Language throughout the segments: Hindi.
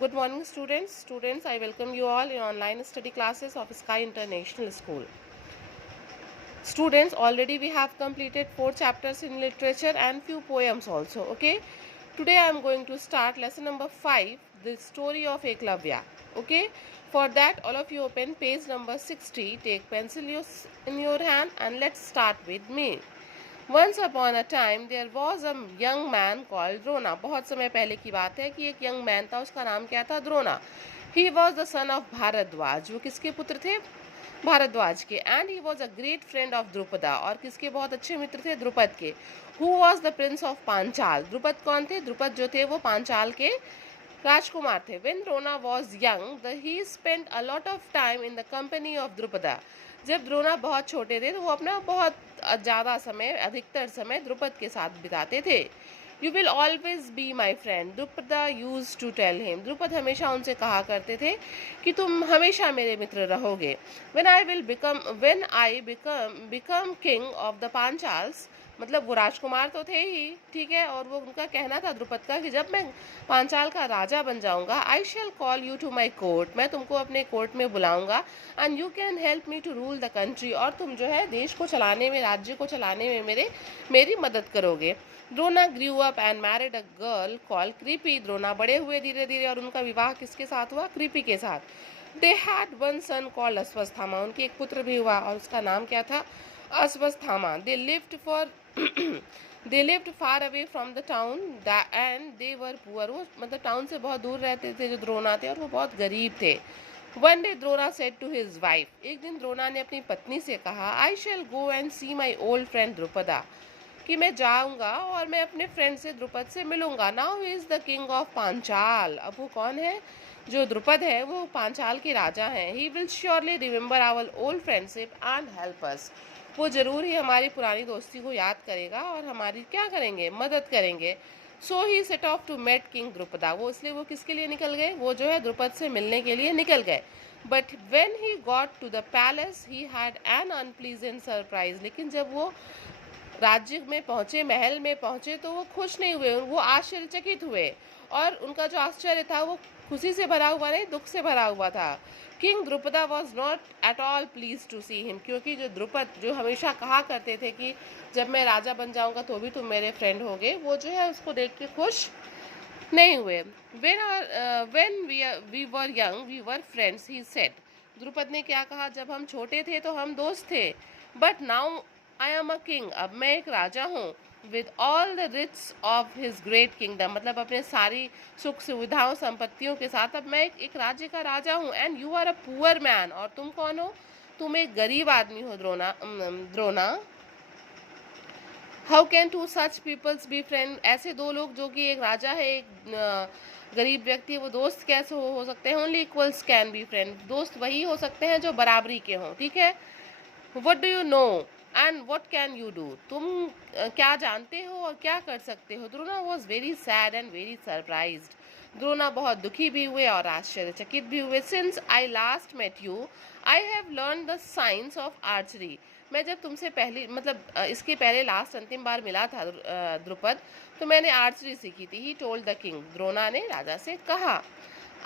Good morning, students. Students, I welcome you all in online study classes of Sky International School. Students, already we have completed 4 chapters in literature and few poems also. Okay. Today I am going to start lesson number 5, the story of Eklavya. Okay. For that, all of you open page number 60. Take pencil in your hand and let's start with me. Once upon a time there was a young man called Drona. बहुत समय पहले की बात है कि एक यंग मैन था, उसका नाम क्या था? Drona. He was the son of Bhardwaj. वो किसके पुत्र थे? भारद्वाज के. And he was a great friend of Drupada. और किसके बहुत अच्छे मित्र थे? द्रुपद के. Who was the prince of Panchal. Drupad कौन थे? द्रुपद जो थे वो पांचाल के राजकुमार थे. When Drona was young he spend a lot of time in the company of Drupada. जब द्रोणा बहुत छोटे थे तो वो अपना बहुत ज़्यादा समय, अधिकतर समय द्रुपद के साथ बिताते थे. You will always be my friend, Drupada use to tell him. Drupad हमेशा उनसे कहा करते थे कि तुम हमेशा मेरे मित्र रहोगे. When I become king of the Panchalas, मतलब वो राजकुमार तो थे ही, ठीक है, और वो उनका कहना था द्रुपद का कि जब मैं पांचाल का राजा बन जाऊंगा, I shall call you to my court, मैं तुमको अपने कोर्ट में बुलाऊंगा. And you can help me to rule the country, और तुम जो है देश को चलाने में, राज्य को चलाने में मेरी मदद करोगे. Drona grew up and married a girl called Kripi. Drona बड़े हुए धीरे धीरे और उनका विवाह किसके साथ हुआ? कृपी के साथ. They had one son called Ashwatthama. उनके एक पुत्र भी हुआ और उसका नाम क्या था? Ashwatthama. They lived far away from the town and they were poor. वो मतलब टाउन से बहुत दूर रहते थे जो द्रोणा थे, और वो बहुत गरीब थे. One day Drona said to his wife. एक दिन द्रोणा ने अपनी पत्नी से कहा, I shall go and see my old friend Drupada, कि मैं जाऊंगा और मैं अपने फ्रेंड से, द्रुपद से मिलूंगा. Now he is the king of Panchal. अब वो कौन है? जो द्रुपद है वो पांचाल के राजा हैं. He will surely remember our old friendship and help us. वो जरूर ही हमारी पुरानी दोस्ती को याद करेगा और हमारी क्या करेंगे? मदद करेंगे. So he set off to meet king Drupada. वो इसलिए वो किसके लिए निकल गए? वो जो है द्रुपद से मिलने के लिए निकल गए. But when he got to the palace he had an unpleasant surprise. लेकिन जब वो राज्य में पहुंचे, महल में पहुंचे, तो वो खुश नहीं हुए, वो आश्चर्यचकित हुए. और उनका जो आश्चर्य था वो खुशी से भरा हुआ नहीं, दुख से भरा हुआ था. King Drupada was not at all please to see him. क्योंकि जो द्रुपद जो हमेशा कहा करते थे कि जब मैं राजा बन जाऊंगा तो भी तुम मेरे फ्रेंड होगे, वो जो है उसको देख के खुश नहीं हुए. When we were young we were friends he said. Drupad ने क्या कहा? जब हम छोटे थे तो हम दोस्त थे. But now I am a king, अब मैं एक राजा हूँ. With all the rich of his great kingdom, मतलब अपने सारी सुख सुविधाओं संपत्तियों के साथ अब मैं एक राज्य का राजा हूँ. And you are a poor man, और तुम कौन हो? तुम एक गरीब आदमी हो Drona. How can two such peoples be friend. ऐसे दो लोग जो कि एक राजा है, एक गरीब व्यक्ति है, वो दोस्त कैसे हो सकते हैं? Only equals can be friend. दोस्त वही हो सकते हैं जो बराबरी के हों, ठीक है. What do you know and what can you do. तुम क्या जानते हो और क्या कर सकते हो? Drona was very sad and very surprise. Drona बहुत दुखी भी हुए और आश्चर्यचकित भी हुए. Since I last met you I have learn the science of archery. मैं जब तुमसे पहली, मतलब इसके पहले लास्ट अंतिम बार मिला था द्रुपद, तो मैंने आर्चरी सीखी थी. He told the king. Drona ने राजा से कहा.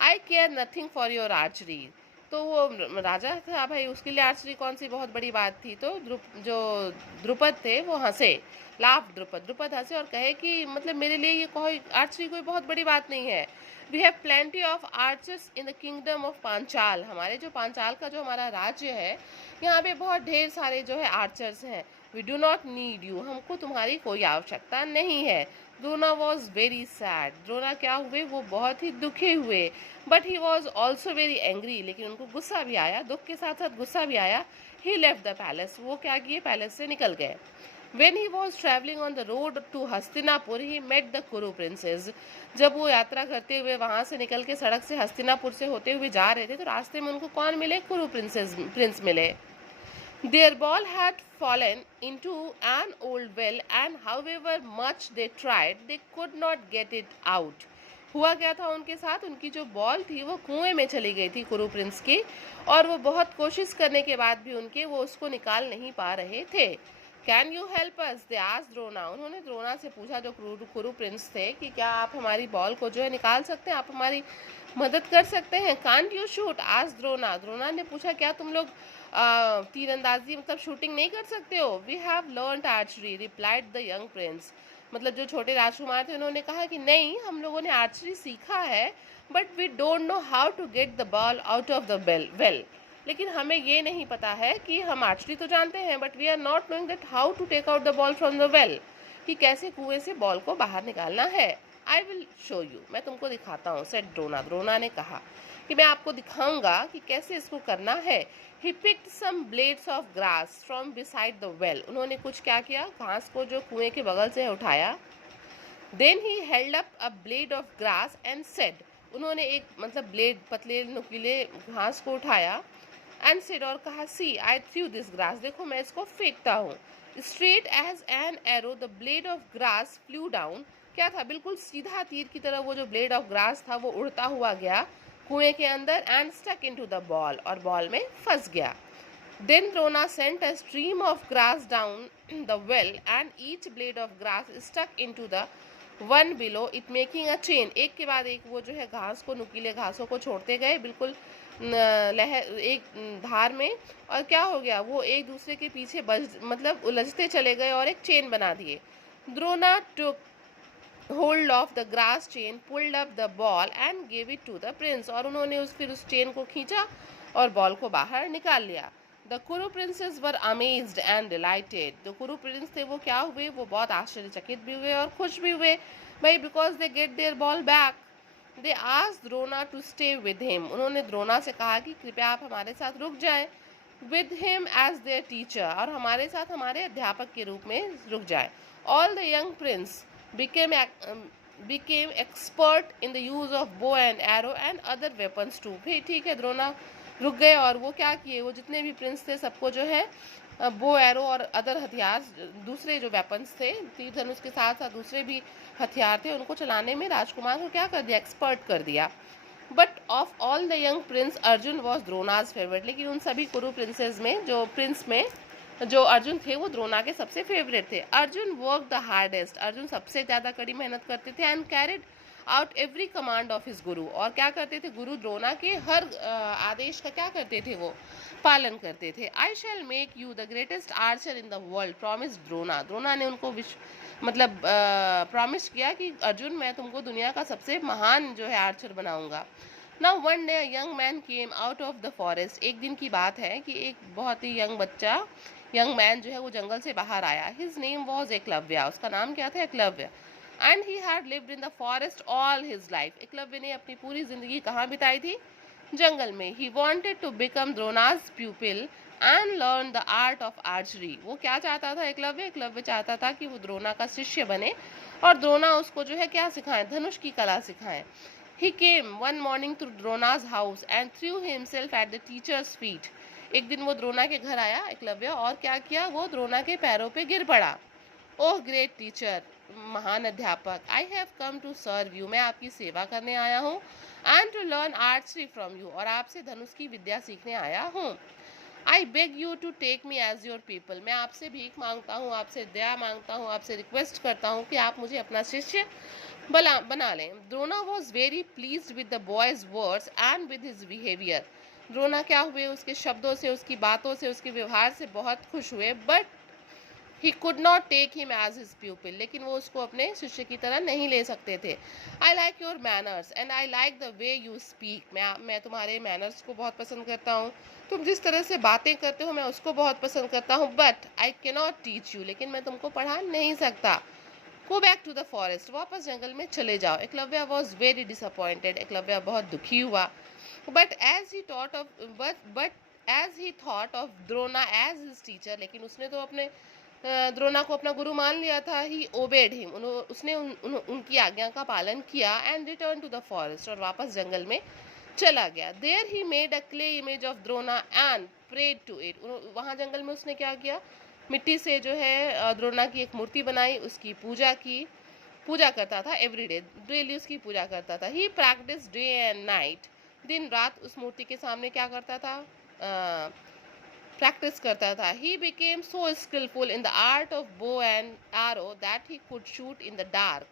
I care nothing for your archery. तो वो राजा था भाई, उसके लिए आर्चरी कौन सी बहुत बड़ी बात थी. तो जो द्रुपद थे वो हंसे. लाफ द्रुपद हंसे और कहे कि मतलब मेरे लिए ये कोई आर्चरी कोई बहुत बड़ी बात नहीं है. We have plenty of archers in the kingdom of Panchal. हमारे जो पांचाल का जो हमारा राज्य है, यहाँ पे बहुत ढेर सारे जो है आर्चर्स हैं. We do not need you. हमको तुम्हारी कोई आवश्यकता नहीं है. Drona was very sad. Drona क्या हुए? वो बहुत ही दुखी हुए. But he was also very angry. लेकिन उनको गुस्सा भी आया, दुख के साथ साथ गुस्सा भी आया. ही लेफ्ट द पैलेस. वो क्या किए? पैलेस से निकल गए. When he was traveling on the road to Hastinapur he met the कुरु princess. जब वो यात्रा करते हुए वहां से निकल के सड़क से हस्तिनापुर से होते हुए जा रहे थे, तो रास्ते में उनको कौन मिले? कुरु प्रिंस मिले. Their ball had fallen into an old well and however much they tried they could not get it out. हुआ क्या था उनके साथ? उनकी जो बॉल थी वो कुएं में चली गई थी कुरु प्रिंस की, और वो बहुत कोशिश करने के बाद भी वो उसको निकाल नहीं पा रहे थे. Can you help us, they asked Drona, उन्होंने द्रोणा से पूछा जो कुरु प्रिंस थे कि क्या आप हमारी बॉल को जो है निकाल सकते हैं, आप हमारी मदद कर सकते हैं। Can't you shoot, asked Drona, Drona ने पूछा क्या तुम लोग तीरंदाजी मतलब शूटिंग नहीं कर सकते हो। We have learned archery, replied the young prince, मतलब जो छोटे राजकुमार थे उन्होंने कहा कि नहीं हम लोगों ने आर्चरी सीखा है, but we don't know how to get the ball out of the well, लेकिन हमें ये नहीं पता है कि हम आर्चरी तो जानते हैं but we are not knowing that how to take out the ball from the well, कि कैसे कुएं से बॉल को बाहर निकालना है। आई विल शो यू, मैं तुमको दिखाता हूँ, सेड द्रोणा, द्रोणा ने कहा कि मैं आपको दिखाऊंगा कि कैसे इसको करना है। He picked some blades of grass from beside the well, उन्होंने कुछ क्या किया, घास को जो कुएं के बगल से उठाया। Then he held up a blade of grass and said, उन्होंने एक मतलब ब्लेड पतले नुकीले घास को उठाया एंड सेड और कहा, see I through this grass, देखो मैं इसको फेंकता हूँ। Straight as an arrow the blade of grass flew down, क्या था, बिल्कुल सीधा तीर की तरह वो जो ब्लेड ऑफ ग्रास था वो उड़ता हुआ गया कुएं के अंदर and stuck into the ball, और बॉल में फंस गया। Then Drona sent a stream of grass down the well and each blade of grass stuck into the one below it making a chain, एक के बाद एक वो जो है घास को, नुकीले घासों को छोड़ते गए बिल्कुल लहर एक धार में, और क्या हो गया, वो एक दूसरे के पीछे मतलब उलझते चले गए और एक चेन बना दिए। Drona took hold of the grass chain, pulled up the ball and gave it to the prince, और उन्होंने फिर उस चेन को खींचा और बॉल को बाहर निकाल लिया। द कुरु princess were amazed and dilated, जो कुरु प्रिंस थे वो क्या हुए, वो बहुत आश्चर्यचकित भी हुए और खुश भी हुए भाई, because they get their ball back. They asked Drona to stay with him, उन्होंने द्रोणा से कहा कि कृपया आप हमारे साथ रुक जाएं, with him as their teacher, और हमारे साथ हमारे अध्यापक के रूप में रुक जाए। All the young Prince became expert in the use of bow and arrow and other weapons too, भी ठीक है, द्रोणा रुक गए और वो क्या किए, वो जितने भी प्रिंस थे सबको जो है बो एरो और अदर हथियार, दूसरे जो वेपन्स थे, तीर धनुष के साथ साथ दूसरे भी हथियार थे, उनको चलाने में राजकुमार को क्या कर दिया, एक्सपर्ट कर दिया। But of all the young prince Arjun was Drona's favourite, लेकिन उन सभी कुरु प्रिंसेस में जो प्रिंस में जो अर्जुन थे वो द्रोणा के सबसे फेवरेट थे। Arjun work the hardest, Arjun सबसे ज़्यादा कड़ी मेहनत करते थे and carried out every command of his गुरु, और क्या करते थे, गुरु द्रोणा के हर आदेश का क्या करते थे, वो पालन करते थे। I shall make you the greatest archer in the world, promise Drona, Drona ने उनको मतलब प्रॉमिस किया कि अर्जुन मैं तुमको दुनिया का सबसे महान जो है आर्चर बनाऊंगा। Now one day young man came out of the forest, एक दिन की बात है कि एक बहुत ही यंग बच्चा, यंग मैन जो है वो जंगल से बाहर आया। हिज नेम वॉज एकलव्य, उसका नाम क्या था, Eklavya. And he had lived in the forest all his life, Eklavya ने अपनी पूरी जिंदगी कहाँ बिताई थी, जंगल में। He wanted to become Drona's pupil and learn the art of archery, वो क्या चाहता था एकलव्य, एकलव्य चाहता था कि वो द्रोणा का शिष्य बने और द्रोणा उसको जो है क्या सिखाएं, धनुष की कला सिखाएं। He came one morning to Drona's house and threw himself at the teacher's feet. एक दिन वो द्रोणा के घर आया एकलव्य, और क्या किया, वो द्रोणा के पैरों पे गिर पड़ा। ओह ग्रेट टीचर, महान अध्यापक, I have come to serve you, मैं आपकी सेवा करने आया हूँ, and to learn archery from you, और आपसे धनुष की विद्या सीखने आया हूँ। I beg you to take me as your people, मैं आपसे भीख मांगता हूँ, आपसे दया मांगता हूँ, आपसे रिक्वेस्ट करता हूँ कि आप मुझे अपना शिष्य बना लें। Drona was very pleased with the boys words and with his behaviour, Drona क्या हुए, उसके शब्दों से, उसकी बातों से, उसके व्यवहार से बहुत खुश हुए। But he could not take him as his pupil, लेकिन वो उसको अपने शिष्य की तरह नहीं ले सकते थे। I like your manners and I like the way you speak, मैं तुम्हारे मैनर्स को बहुत पसंद करता हूँ, तुम जिस तरह से बातें करते हो मैं उसको बहुत पसंद करता हूँ। But I cannot teach you, लेकिन मैं तुमको पढ़ा नहीं सकता। Go back to the forest, वापस जंगल में चले जाओ। Eklavya was very disappointed, Eklavya बहुत दुखी हुआ। But as he thought of Drona as his teacher, लेकिन उसने तो अपने द्रोणा को अपना गुरु मान लिया था। ही ओबेड हिम, उसने उनकी आज्ञा का पालन किया and return to the forest, और वापस जंगल में चला गया। There he made a clay image of Drona and prayed to it, वहाँ जंगल में उसने क्या किया, मिट्टी से जो है द्रोणा की एक मूर्ति बनाई, उसकी पूजा करता था, एवरीडे डेली उसकी पूजा करता था। ही प्रैक्टिस डे एंड नाइट, दिन रात उस मूर्ति के सामने क्या करता था, प्रैक्टिस करता था। He became so skilful in the art of bow and arrow that he could shoot in the dark.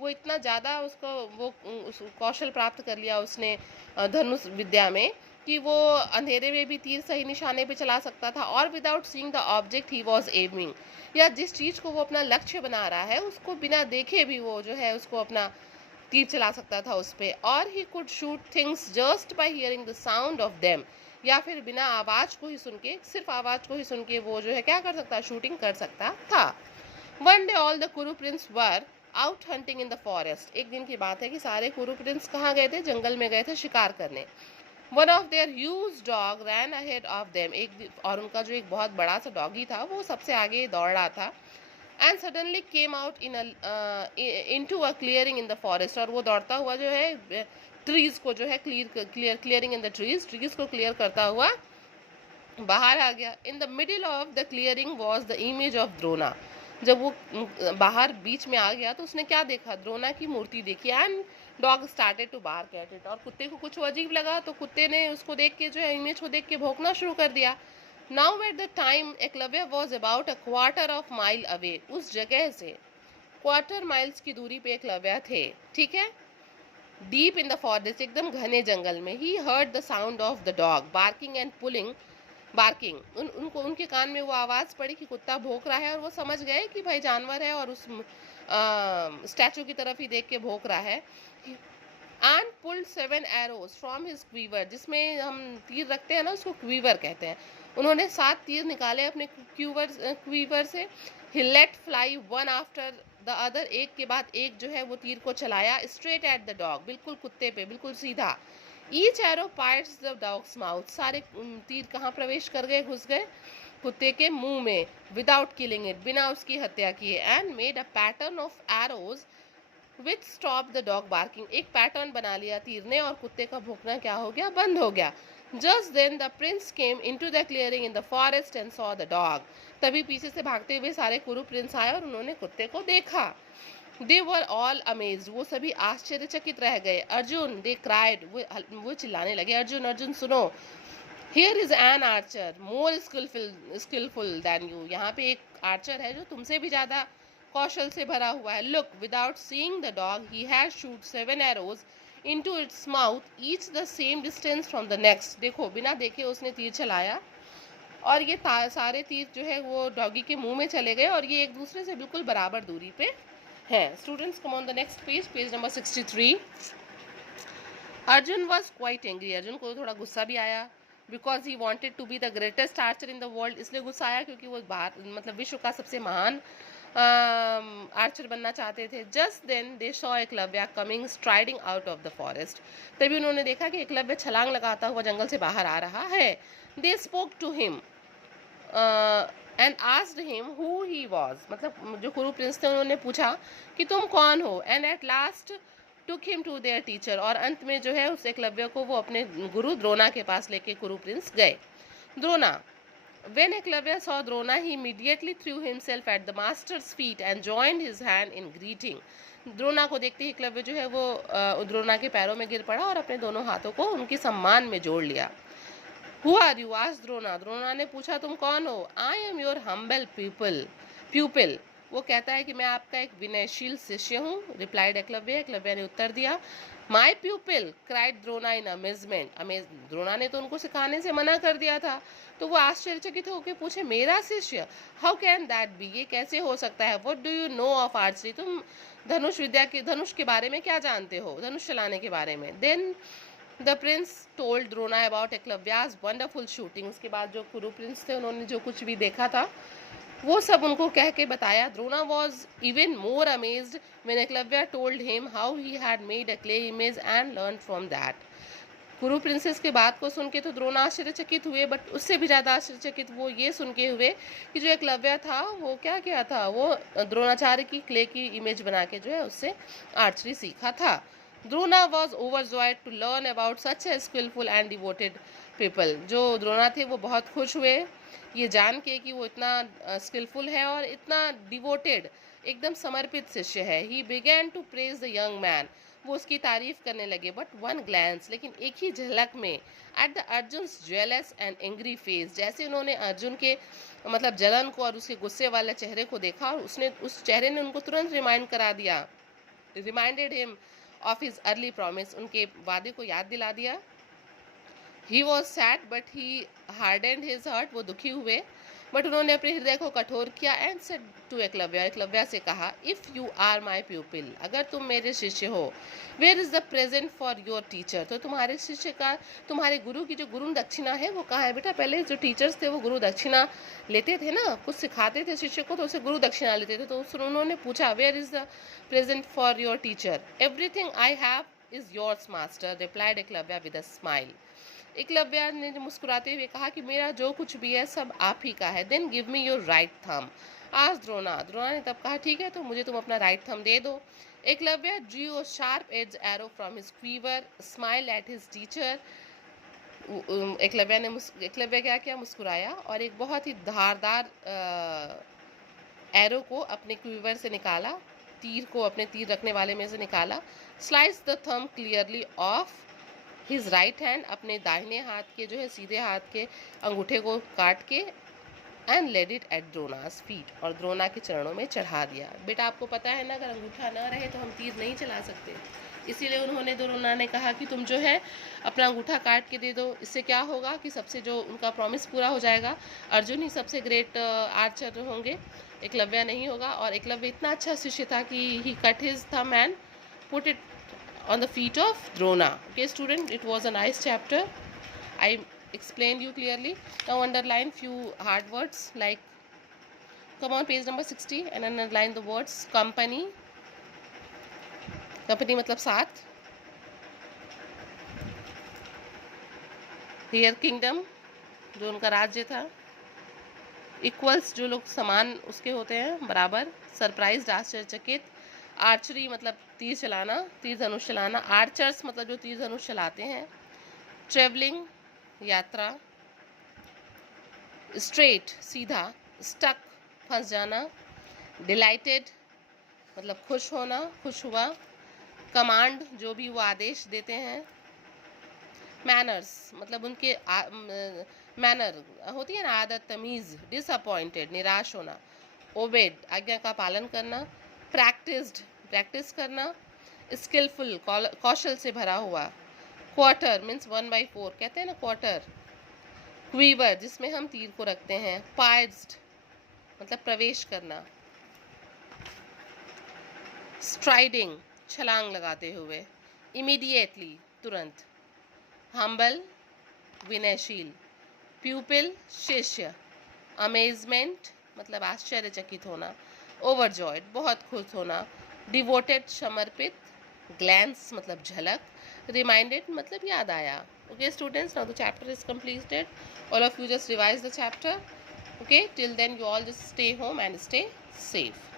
वो इतना ज़्यादा उसको वो उस कौशल प्राप्त कर लिया उसने धनुष विद्या में, कि वो अंधेरे में भी तीर सही निशाने पे चला सकता था। और without seeing the object he was aiming, या जिस चीज़ को वो अपना लक्ष्य बना रहा है उसको बिना देखे भी वो जो है उसको अपना तीर चला सकता था उस पर। और ही could shoot things just by hearing the sound of them, या फिर बिना आवाज़ को ही सुन के, सिर्फ आवाज़ को ही सुन के वो जो है क्या कर सकता, शूटिंग कर सकता था। वन डे ऑल द कुरु Prince were out hunting in the forest. एक दिन की बात है कि सारे कुरु प्रिंस कहाँ गए थे, जंगल में गए थे शिकार करने। One of their huge dog ran ahead of them, और उनका जो एक बहुत बड़ा सा डॉगी था वो सबसे आगे दौड़ रहा था। And suddenly came out into a clearing in the forest, और वो दौड़ता हुआ जो है ट्रीज को जो है क्लियरिंग इन द ट्रीज को क्लियर करता हुआ बाहर आ गया। In the middle of the clearing was the image of Drona. जब वो बाहर बीच में आ गया तो उसने क्या देखा, द्रोना की मूर्ति देखी। And dog started to bark at it, और कुत्ते को कुछ अजीब लगा तो कुत्ते ने उसको देख के जो है इमेज को देख के भौंकना शुरू कर दिया। Now at the time Eklavya was about a quarter of mile away, उस जगह से क्वार्टर माइल्स की दूरी पे एकलव्य थे, ठीक है। डीप इन द फॉरेस्ट, एकदम घने जंगल में। He heard the sound of the dog barking and pulling barking. उनको उनके कान में वो आवाज़ पड़ी कि कुत्ता भौंक रहा है, और वो समझ गए कि भाई जानवर है और उस स्टैचू की तरफ ही देख के भौंक रहा है। And pulled 7 arrows from his quiver, जिसमें हम तीर रखते हैं ना उसको क्वीवर कहते हैं। उन्होंने 7 तीर निकाले अपने क्वीवर से। He let fly one after the other, एक के बाद एक जो है वो तीर को चलाया स्ट्रेट एट द डॉग, बिल्कुल कुत्ते पे, बिल्कुल सीधा। Each arrow parts the dogs mouth, सारे तीर कहाँ प्रवेश कर गए, घुस गए कुत्ते के मुंह में। विदाउट किलिंग इट, बिना उसकी हत्या किए। And made a pattern of arrows which stop the dog barking, एक पैटर्न बना लिया तीर ने और कुत्ते का भौंकना क्या हो गया, बंद हो गया। Just then the prince came into the clearing in the forest and saw the dog, तभी पीछे से भागते हुए सारे कुरु प्रिंस आए और उन्होंने कुत्ते को देखा। दे वर ऑल अमेज्ड, वो सभी आश्चर्यचकित रह गए। अर्जुन, दे क्राइड, वो चिल्लाने लगे, अर्जुन अर्जुन सुनो। Here is an archer more skilful than you, यहाँ पे एक आर्चर है जो तुमसे भी ज्यादा कौशल से भरा हुआ है। Look, without seeing the dog he has shoot 7 arrows into its mouth, each the same distance from the next. देखो, बिना देखे उसने तीर चलाया और ये सारे तीर जो है वो डॉगी के मुंह में चले गए, और ये एक दूसरे से बिल्कुल बराबर दूरी पे हैं। Students, come on the next page, page number 63। Arjun was quite angry, Arjun को थोड़ा गुस्सा भी आया। Because he wanted to be the greatest archer in the world, इसलिए गुस्सा आया क्योंकि वो मतलब विश्व का सबसे महान आर्चर बनना चाहते थे। Just then they saw Eklavya coming striding out of the forest, तभी उन्होंने देखा कि एकलव्य छलांग लगाता हुआ जंगल से बाहर आ रहा है। They spoke to him and asked him who he was, मतलब जो कुरु प्रिंस थे उन्होंने पूछा कि तुम कौन हो। And at last took him to their teacher, और अंत में जो है उस एकलव्य को वो अपने गुरु द्रोणा के पास लेके कुरु प्रिंस गए। Drona, when Eklavya saw Drona, he immediately threw himself at the master's feet and joined his hand in greeting. Drona को देखते ही एकलव्य जो है वो द्रोणा के पैरों में गिर पड़ा और अपने दोनों हाथों को उनके सम्मान में जोड़ लिया। Who are you? asked Drona, Drona ने पूछा तुम कौन हो। I am your humble pupil, वो कहता है कि मैं आपका एक विनयशील शिष्य हूँ, रिप्लाइड एकलव्य, एकलव्य ने उत्तर दिया। माई प्यूपिल, क्राइड द्रोणा इन अमेजमेंट, द्रोणा ने तो उनको सिखाने से मना कर दिया था, तो वो आश्चर्यचकित होकर पूछे मेरा शिष्य, हाउ कैन दैट बी, ये कैसे हो सकता है। What do you no of archery, तुम धनुष विद्या के, धनुष के बारे में क्या जानते हो, धनुष चलाने के बारे में। Then the prince told Drona about Ekalavya's wonderful shooting, उसके बाद जो कुरु प्रिंस थे उन्होंने जो कुछ भी देखा था वो सब उनको कह के बताया। Drona was even more amazed when Eklavya told him how he had made a clay image and learn from that. कुरु प्रिंसेस के बात को सुन के तो द्रोणा आश्चर्यचकित हुए, बट उससे भी ज़्यादा आश्चर्यचकित वो ये सुन के हुए कि जो एकलव्य था वो क्या किया था, वो द्रोणाचार्य की क्ले की इमेज बना के जो है उससे आर्चरी सीखा था। Drona was overjoyed to learn about such a skilful and devoted people, जो द्रोणा थे वो बहुत खुश हुए ये जान के कि वो इतना स्किलफुल है और इतना डिवोटेड, एकदम समर्पित शिष्य है। He began to praise the young man, वो उसकी तारीफ करने लगे, बट वन ग्लैंस, लेकिन एक ही झलक में, at the Arjun's jealous and angry face, जैसे उन्होंने अर्जुन के मतलब जलन को और उसके गुस्से वाले चेहरे को देखा, और उसने उस चेहरे ने उनको तुरंत रिमाइंड करा दिया, reminded him of his early promise, उनके वादे को याद दिला दिया। He was sad but he hardened his heart, वो दुखी हुए बट उन्होंने अपने हृदय को कठोर किया। And said to Eklavya, Eklavya से कहा, if you are my pupil, अगर तुम मेरे शिष्य हो, where is the present for your teacher, तो तुम्हारे शिष्य का, तुम्हारे गुरु की जो गुरु दक्षिणा है वो कहाँ है बेटा। पहले जो टीचर्स थे वो गुरु दक्षिणा लेते थे ना, कुछ सिखाते थे शिष्य को तो उसे गुरु दक्षिणा लेते थे, तो उन्होंने पूछा, where is the present for your teacher, everything I have is yours master, replied Eklavya with a smile. Eklavya ने मुस्कुराते हुए कहा कि मेरा जो कुछ भी है सब आप ही का है। Then give me your right thumb, आज द्रोणा, द्रोणा ने तब कहा ठीक है तो मुझे तुम अपना राइट थम दे दो। Eklavya drew a sharp edge arrow from his quiver, smile at his teacher. Eklavya क्या किया, मुस्कुराया और एक बहुत ही धारदार एरो को अपने क्वीवर से निकाला, तीर को अपने तीर रखने वाले में से निकाला। Slice the thumb clearly of his right hand, अपने दाहिने हाथ के जो है सीधे हाथ के अंगूठे को काट के, and laid it at Drona's feet, और द्रोणा के चरणों में चढ़ा दिया। बेटा आपको पता है ना, अगर अंगूठा ना रहे तो हम तीर नहीं चला सकते, इसीलिए उन्होंने, द्रोणा ने कहा कि तुम जो है अपना अंगूठा काट के दे दो। इससे क्या होगा कि सबसे जो उनका प्रॉमिस पूरा हो जाएगा, अर्जुन ही सबसे ग्रेट आर्चर होंगे, एकलव्य नहीं होगा। और एकलव्य इतना अच्छा शिष्य था कि he cut his thumb and put it on the feet of Drona. Okay student, it was a nice chapter, I explained you clearly. Now underline few hard words like, come on page number 60 and underline the words company, company मतलब साथ, here kingdom जो उनका राज्य था, इक्वल्स जो लोग समान उसके होते हैं बराबर, सरप्राइज्ड आश्चर्यचकित, आर्चरी मतलब तीर चलाना, तीर धनुष चलाना, आर्चर्स मतलब जो तीर धनुष चलाते हैं, ट्रेवलिंग यात्रा, स्ट्रेट सीधा, स्टक फंस जाना, डिलाइटेड मतलब खुश होना, खुश हुआ, कमांड जो भी वो आदेश देते हैं, मैनर्स मतलब उनके मैनर होती है ना आदत तमीज़, डिसअपॉइंटेड निराश होना, ओबेड आज्ञा का पालन करना, प्रैक्टिस्ड प्रैक्टिस करना, स्किलफुल कौशल से भरा हुआ, क्वार्टर मीन्स 1/4 कहते हैं ना क्वार्टर, क्वीवर जिसमें हम तीर को रखते हैं, पाइज्ड मतलब प्रवेश करना, स्ट्राइडिंग छलांग लगाते हुए, इमीडिएटली तुरंत, हम्बल विनयशील, प्यूपिल शिष्य, अमेजमेंट मतलब आश्चर्यचकित होना, ओवरजॉयड बहुत खुश होना, डिवोटेड समर्पित, ग्लैंस मतलब झलक, रिमाइंडेड मतलब याद आया। Okay students, now the chapter is completed. All of you just revise the chapter. Okay, till then you all just stay home and stay safe.